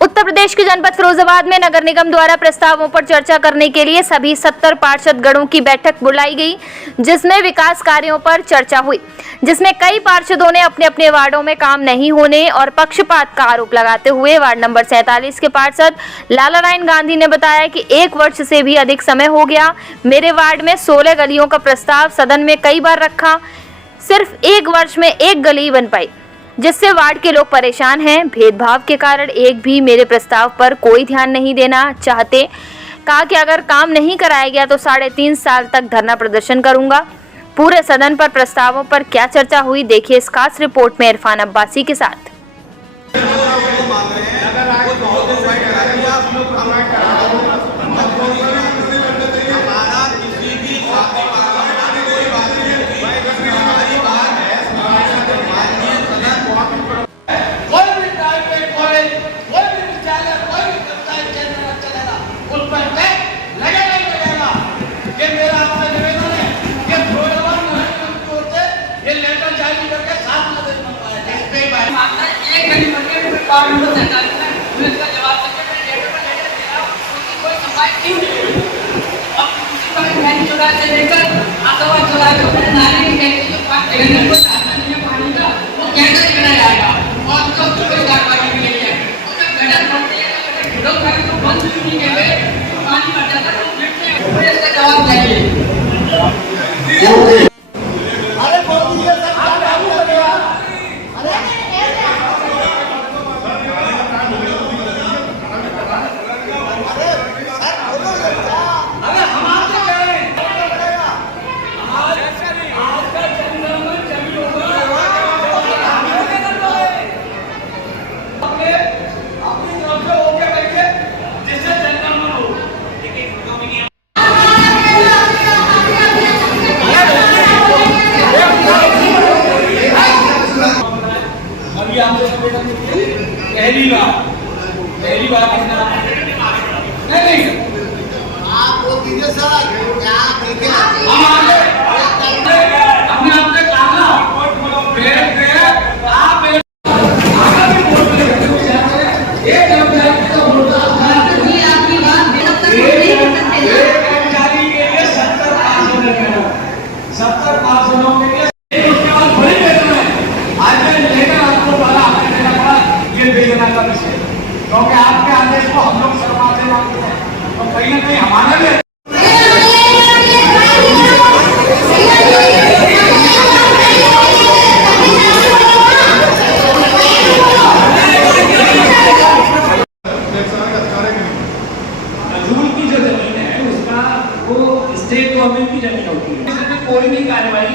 उत्तर प्रदेश के जनपद फिरोजाबाद में नगर निगम द्वारा प्रस्तावों पर चर्चा करने के लिए सभी 70 पार्षदगणों की बैठक बुलाई गई, जिसमें विकास कार्यों पर चर्चा हुई, जिसमें कई पार्षदों ने अपने अपने वार्डों में काम नहीं होने और पक्षपात का आरोप लगाते हुए वार्ड नंबर 47 के पार्षद लालारायण गांधी ने बताया कि 1 वर्ष से भी अधिक समय हो गया, मेरे वार्ड में 16 गलियों का प्रस्ताव सदन में कई बार रखा, सिर्फ 1 वर्ष में 1 गली बन पाई, जिससे वार्ड के लोग परेशान हैं। भेदभाव के कारण एक भी मेरे प्रस्ताव पर कोई ध्यान नहीं देना चाहते। कहा कि अगर काम नहीं कराया गया तो 3.5 साल तक धरना प्रदर्शन करूंगा। पूरे सदन पर प्रस्तावों पर क्या चर्चा हुई, देखिए इस खास रिपोर्ट में इरफान अब्बासी के साथ। पहली बार नहीं आप वो कीजिए सर, क्या ठीक है हम अपने अपने काना आप एक कर्मचारी का होता है आपकी बात कर्मचारी के लिए 70 पास होने के लिए 70 पास होने के लिए उसके बाद बड़ी वेतन है। आज मैं लेकर आपको बड़ा ये देना का विषय, क्योंकि आपके आदेश को हम लोग शर्मा से मानते हैं, तो कहीं ना कहीं हमारे लिए रूल की जो जमीन है उसका वो स्टेट गवर्नमेंट की जमीन होती है, इसमें कोई भी कार्रवाई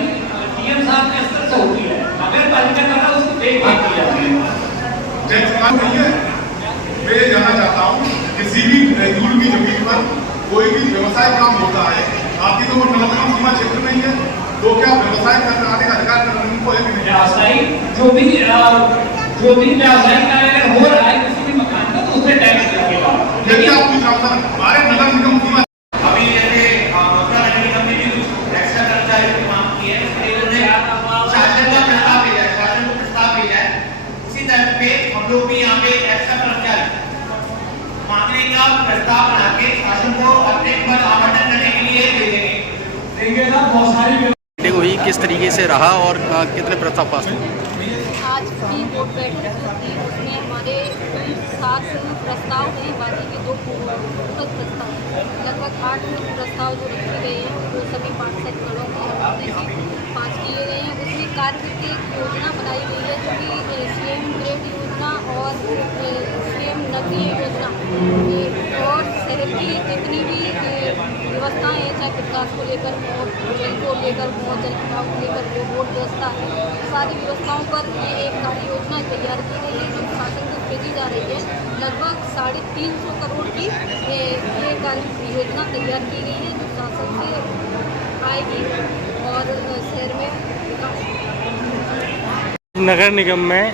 डीएम साहब के स्तर से होती है, नगर पालिका द्वारा उसकी देखभाल की जाती है। मैं ये जानना चाहता हूँ, किसी भी रूल की जमीन पर कोई भी व्यवसाय काम होता है, आपकी तो वो नगर सीमा क्षेत्र में ही है, तो क्या व्यवसाय करने का अधिकार उनको है कि नहीं? व्यवसायी जो भी व्यवसायिक कार्य हो रहा है किसी भी मकान का, तो उससे टैक्स लगेगा। लेकिन आप पूछ रहा हूँ हमारे नगर निगम सीमा अभी जैसे नगर निगम ने भी कुछ एक्स्ट्रा कर्मचारी की मांग की है, शासन का प्रस्ताव भेजा है, शासन को प्रस्ताव भेजा है, उसी तरह पे हम लोग भी यहाँ पे एक्स्ट्रा कर्मचारी मांगने का प्रस्ताव बना के शासन को अतिरिक्त बल आवंटन करने के लिए देंगे ना। बहुत सारी हुई, किस तरीके से रहा और कितने प्रस्ताव पास हुए? आज की बोर्ड बैठक थी, उसमें हमारे 7 प्रस्ताव हैं, बाकी के 2 पूरक प्रस्ताव, लगभग 8 प्रस्ताव जो रखे गए हैं वो सभी पार्षदगणों की अनुमति से पास किए गए हैं। उसमें कार्य की एक योजना बनाई गई है जो कि सीएम ग्रेड योजना और सीएम नगरीय योजना और शहर की जितनी भी व्यवस्थाएं हैं, चाहे विकास को लेकर और जल को लेकर और जल चुनाव को लेकर वो रोड व्यवस्था है, सारी व्यवस्थाओं पर ये एक कार्य योजना तैयार की गई है जो शासन को भेजी जा रही है। लगभग 350 करोड़ की ये कार्य योजना तैयार की गई है जो शासन से आएगी और शहर में विकास। नगर निगम में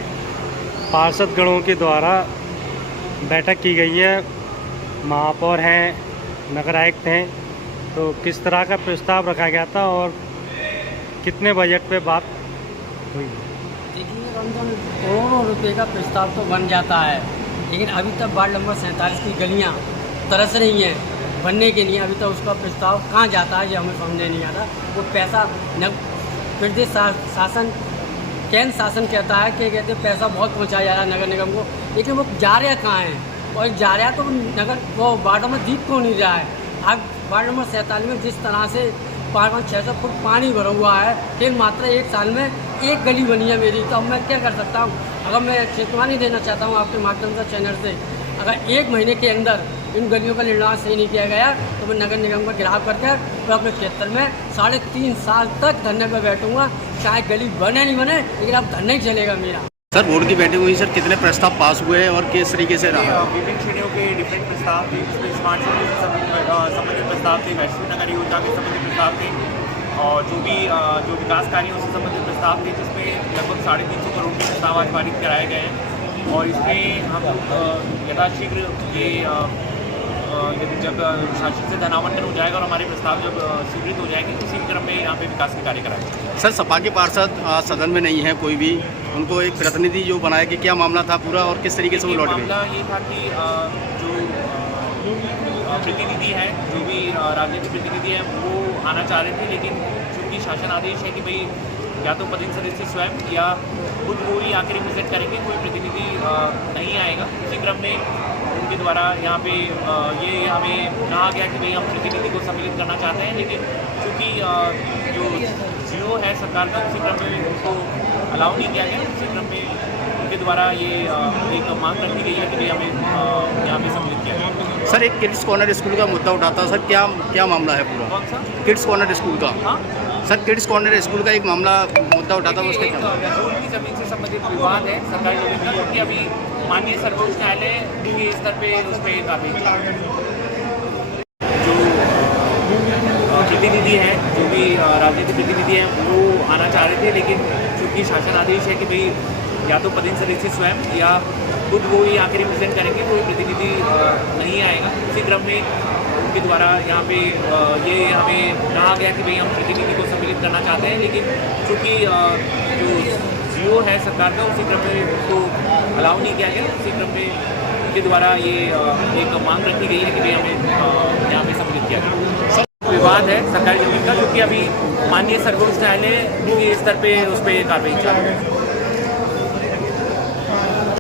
पार्षदगणों के द्वारा बैठक की गई है, महापौर हैं, नगर आयुक्त हैं, तो किस तरह का प्रस्ताव रखा गया था और कितने बजट पे बात हुई? देखिए, करोड़ों रुपए का प्रस्ताव तो बन जाता है, लेकिन अभी तक वार्ड नंबर 47 की गलियाँ तरस रही हैं बनने के लिए। अभी तक उसका प्रस्ताव कहाँ जाता है ये हमें समझ नहीं आता। वो पैसा प्रदेश शासन केंद्र शासन कहता है कि कहते पैसा बहुत पहुँचाया जा रहा है नगर निगम को, लेकिन वो जा रहा कहाँ है और जा रहा तो नगर वो वार्ड में दीप क्यों नहीं रहा है। अब वार्ड नंबर 47 में जिस तरह से 500-600 फुट पानी भरा हुआ है, फिर मात्र एक साल में एक गली बनी है मेरी, तो अब मैं क्या कर सकता हूँ। अगर मैं चेतावनी देना चाहता हूँ आपके माध्यम से चैनल से, अगर 1 महीने के अंदर इन गलियों का निर्माण सही नहीं किया गया तो मैं नगर निगम का गिराव करके और अपने क्षेत्र में 3.5 साल तक धरने पर बैठूंगा। चाहे गली बने नहीं बने, लेकिन अब धरना ही चलेगा मेरा। सर बोर्ड की बैठक हुई, सर कितने प्रस्ताव पास हुए हैं और किस तरीके से रहा? विभिन्न श्रेणियों के डिफरेंट प्रस्ताव थे, जिसमें स्मार्ट सिटी से संबंधित प्रस्ताव थे, वैश्विक नगर योजना के संबंधित प्रस्ताव थे और जो विकास कार्यों से संबंधित प्रस्ताव थे, जिसमें लगभग 350 करोड़ के प्रस्ताव आज पारित कराए गए हैं। और इसमें हम यथाशीघ्र ये जब शासन से धनावंटन हो जाएगा और हमारे प्रस्ताव जब स्वीकृत हो जाएंगे तो इसी क्रम में यहाँ पे विकास के कार्य कराएंगे। सर सपा के पार्षद सदन में नहीं है कोई भी, उनको एक प्रतिनिधि जो बनाया कि क्या मामला था पूरा और किस तरीके से वो लौट गए? मामला ये था कि जो प्रतिनिधि हैं, जो भी राजनीतिक प्रतिनिधि हैं, वो आना चाह रहे थे, लेकिन चूँकि शासन आदेश है कि भाई या तो पद सदस्य स्वयं या खुद को ही आखिरी विजिट करेंगे, कोई प्रतिनिधि नहीं आएगा। उसी क्रम में उनके द्वारा यहाँ पे ये हमें कहा गया कि भाई हम प्रतिनिधि को सम्मिलित करना चाहते हैं, लेकिन चूँकि जो जियो है सरकार का, उसी क्रम में उनको अलाउ नहीं किया गया। उसी क्रम में उनके द्वारा ये एक मांग रखी गई है कि भाई हमें यहाँ पे सम्मिलित किया जाए। सर एक किड्स कॉर्नर स्कूल का मुद्दा उठाता, सर क्या मामला है पूरा? कौन सा? किड्स कॉर्नर स्कूल का। हाँ, सर किड्स कॉर्नर स्कूल का एक मामला मुद्दा उठाता है, उसके क्या? स्कूल की जमीन से संबंधित विवाद है सरकारी जमीन का, क्योंकि अभी माननीय सर्वोच्च न्यायालय के स्तर पे उस पर कार्रवाई जो प्रतिनिधि हैं, जो भी राजनीतिक प्रतिनिधि हैं, वो आना चाह रहे थे, लेकिन चूँकि शासन आदेश है कि भाई या तो पद सदस्य स्वयं या खुद वो ही आखिरी प्रेजेंट करेंगे, कोई प्रतिनिधि नहीं आएगा। उसी क्रम में उनके द्वारा यहाँ पे ये हमें कहा गया कि भाई हम प्रतिनिधि को सम्मिलित करना चाहते हैं, लेकिन चूँकि जो जियो है सरकार का, उसी क्रम में उसको अलाउ नहीं किया गया। उसी क्रम में उनके द्वारा ये एक मांग रखी गई है कि भाई हमें यहाँ पे सम्मिलित किया जाए। विवाद है सरकारी जमीन का, क्योंकि अभी माननीय सर्वोच्च न्यायालय के स्तर पे उस पर कार्रवाई चल रही है।